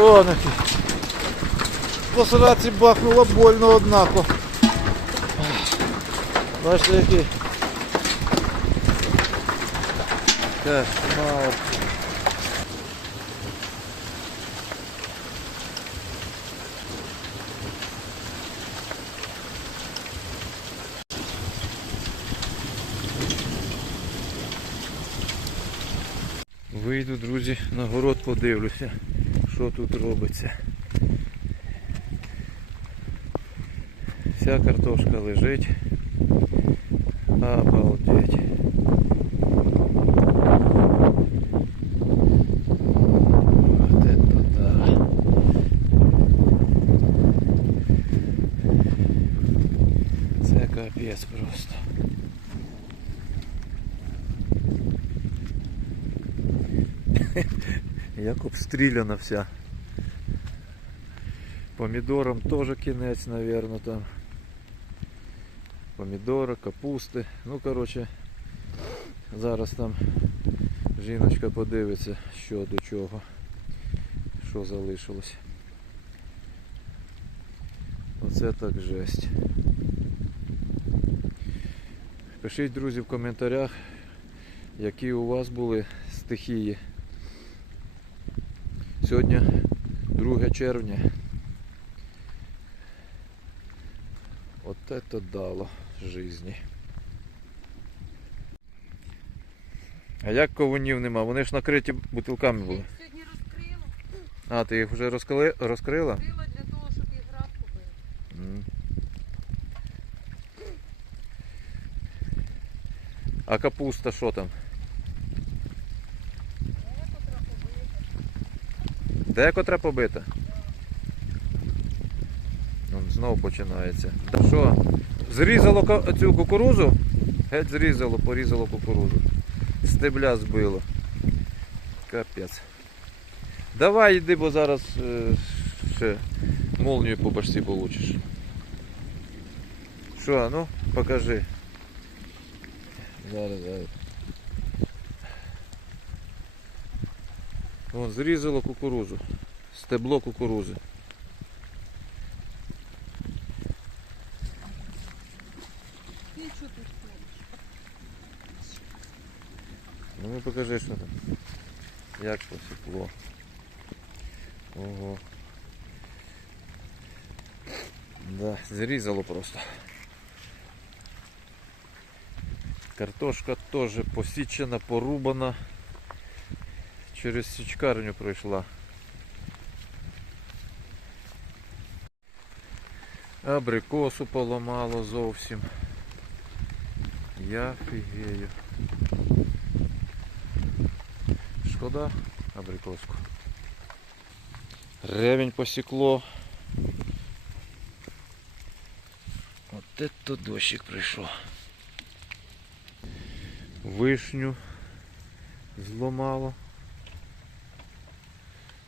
О. По сраці бахнуло больно однако. Бачите який. Кошмар. Вийду, друзі, на город подивлюся, що тут робиться. Вся картошка лежить. Обалдеть. Вот это да. Це просто. Як обстріляна вся. Помідорам теж кінець, мабуть, там. Помідори, капусти. Ну, коротше, зараз там жіночка подивиться, що до чого, що залишилось. Оце так жесть. Пишіть, друзі, в коментарях, які у вас були стихії. Сьогодні 2 червня. От это дало жизни. А як ковунів нема? Вони ж накриті бутилками були. Їх сьогодні розкрила. А, ти їх вже розкрила? Розкрила для того, щоб їх град побити. А капуста що там? Побита. Декотра побита? Ну, знову починається. Що? Зрізало цю кукурузу? Геть зрізало, порізало кукурузу. Стебля збило. Капець. Давай йди, бо зараз е, ще молнію по башці получиш. Що, ну, покажи. Зараз, зараз. Вон, зрізало кукурузу. Стебло кукурузи. Ти що тут ходиш? Ну покажи, що там. Як посікло. Ого. Да, зрізало просто. Картошка теж посічена, порубана. Через січкарню пройшла. Абрикосу поламало зовсім. Я фігею. Шкода абрикоску. Ревень посікло. От это дощик прийшов. Вишню зломало.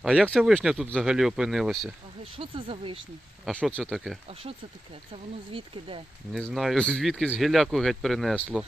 А як ця вишня тут взагалі опинилася? Ага, що це за вишні? А що це таке? А що це таке? Це воно звідки де? Не знаю, звідки з гіляку геть принесло.